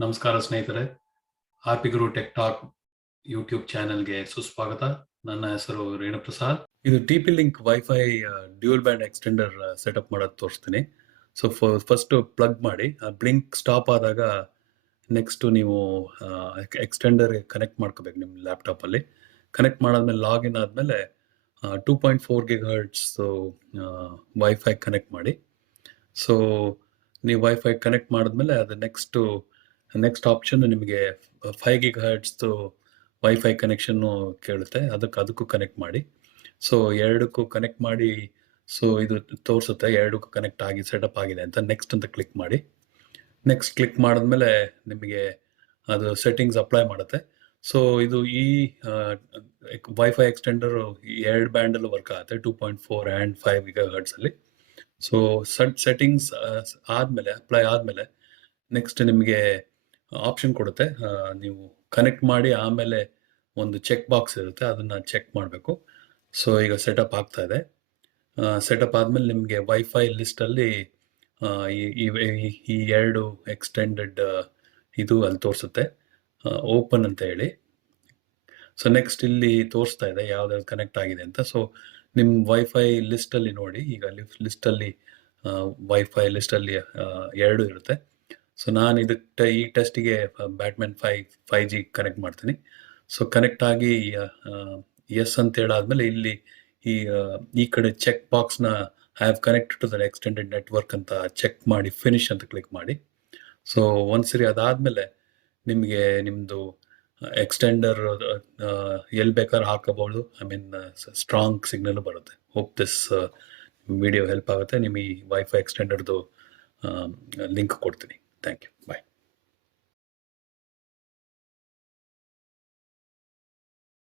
ನಮಸ್ಕಾರ ಸ್ನೇಹಿತರೆ, RPGuru tech talk YouTube ಚಾನೆಲ್ಗೆ ಸುಸ್ವಾಗತ. ನನ್ನ ಹೆಸರು ರೇಣುಪ್ರಸಾದ್. ಇದು TP link wifi dual band extender setup ಮಾಡೋದು ತೋರಿಸ್ತೀನಿ. ಸೊ ಫಸ್ಟ್ ಪ್ಲಗ್ ಮಾಡಿ, ಬ್ಲಿಂಕ್ ಸ್ಟಾಪ್ ಆದಾಗ ನೆಕ್ಸ್ಟ್ ನೀವು ಎಕ್ಸ್ಟೆಂಡರ್ ಕನೆಕ್ಟ್ ಮಾಡ್ಕೋಬೇಕು ನಿಮ್ಮ ಲ್ಯಾಪ್ಟಾಪಲ್ಲಿ. ಕನೆಕ್ಟ್ ಮಾಡಾದ್ಮೇಲೆ ಲಾಗಿನ್ ಆದಮೇಲೆ 2.4 GHz ವೈಫೈ ಕನೆಕ್ಟ್ ಮಾಡಿ. ಸೊ ನೀವು ವೈಫೈ ಕನೆಕ್ಟ್ ಮಾಡಿದ್ಮೇಲೆ ಅದು ನೆಕ್ಸ್ಟ್ ಆಪ್ಷನ್ ನಿಮಗೆ 5 GHz ವೈಫೈ ಕನೆಕ್ಷನ್ನು ಕೇಳುತ್ತೆ. ಅದಕ್ಕೂ ಕನೆಕ್ಟ್ ಮಾಡಿ. ಸೊ ಎರಡಕ್ಕೂ ಕನೆಕ್ಟ್ ಮಾಡಿ, ಸೊ ಇದು ತೋರಿಸುತ್ತೆ ಎರಡಕ್ಕೂ ಕನೆಕ್ಟ್ ಆಗಿ ಸೆಟಪ್ ಆಗಿದೆ ಅಂತ. ನೆಕ್ಸ್ಟ್ ಅಂತ ಕ್ಲಿಕ್ ಮಾಡಿ. ನೆಕ್ಸ್ಟ್ ಕ್ಲಿಕ್ ಮಾಡಿದ್ಮೇಲೆ ನಿಮಗೆ ಅದು ಸೆಟ್ಟಿಂಗ್ಸ್ ಅಪ್ಲೈ ಮಾಡುತ್ತೆ. ಸೊ ಇದು ಈ ವೈಫೈ ಎಕ್ಸ್ಟೆಂಡರ್ 2 ಬ್ಯಾಂಡಲ್ಲೂ ವರ್ಕ್ ಆಗುತ್ತೆ, 2.4 ಆ್ಯಂಡ್ 5 GHz ಅಲ್ಲಿ. ಸೊ ಸೆಟ್ಟಿಂಗ್ಸ್ ಅಪ್ಲೈ ಆದಮೇಲೆ ನೆಕ್ಸ್ಟ್ ನಿಮಗೆ ಆಪ್ಷನ್ ಕೊಡುತ್ತೆ. ನೀವು ಕನೆಕ್ಟ್ ಮಾಡಿ ಆಮೇಲೆ ಒಂದು ಚೆಕ್ ಬಾಕ್ಸ್ ಇರುತ್ತೆ, ಅದನ್ನು ಚೆಕ್ ಮಾಡಬೇಕು. ಸೊ ಈಗ ಸೆಟಪ್ ಆಗ್ತಾ ಇದೆ. ಸೆಟಪ್ ಆದಮೇಲೆ ನಿಮಗೆ ವೈಫೈ ಲಿಸ್ಟಲ್ಲಿ ಈ ಎರಡು ಎಕ್ಸ್ಟೆಂಡೆಡ್ ಇದು ಅಲ್ಲಿ ತೋರಿಸುತ್ತೆ, ಓಪನ್ ಅಂತ ಹೇಳಿ. ಸೊ ನೆಕ್ಸ್ಟ್ ಇಲ್ಲಿ ತೋರಿಸ್ತಾ ಇದೆ ಯಾವ್ದಾದ್ರು ಕನೆಕ್ಟ್ ಆಗಿದೆ ಅಂತ. ಸೊ ನಿಮ್ಮ ವೈಫೈ ಲಿಸ್ಟಲ್ಲಿ ನೋಡಿ, ಈಗ ಲಿಸ್ಟಲ್ಲಿ ವೈಫೈ ಲಿಸ್ಟಲ್ಲಿ 2 ಇರುತ್ತೆ. ಸೊ ನಾನು ಈ ಟೆಸ್ಟಿಗೆ ಬ್ಯಾಟ್ಮ್ಯಾನ್ 5G ಕನೆಕ್ಟ್ ಮಾಡ್ತೀನಿ. ಸೊ ಕನೆಕ್ಟ್ ಆಗಿ ಎಸ್ ಅಂತ ಹೇಳಾದ್ಮೇಲೆ ಇಲ್ಲಿ ಈ ಕಡೆ ಚೆಕ್ ಬಾಕ್ಸ್ನ have connected to the extended network ಅಂತ ಚೆಕ್ ಮಾಡಿ ಫಿನಿಶ್ ಅಂತ ಕ್ಲಿಕ್ ಮಾಡಿ. ಸೊ ಒಂದ್ಸರಿ ಅದಾದಮೇಲೆ ನಿಮಗೆ ನಿಮ್ಮದು ಎಕ್ಸ್ಟೆಂಡರ್ ಎಲ್ಲಿ ಬೇಕಾದ್ರೂ ಹಾಕಬಹುದು. ಸ್ಟ್ರಾಂಗ್ ಸಿಗ್ನಲ್ ಬರುತ್ತೆ. ಹೋಪ್ ದಿಸ್ ವಿಡಿಯೋ ಹೆಲ್ಪ್ ಆಗುತ್ತೆ. ನಿಮ್ಮ ಈ ವೈಫೈ ಎಕ್ಸ್ಟೆಂಡರ್ದು ಲಿಂಕ್ ಕೊಡ್ತೀನಿ. Thank you.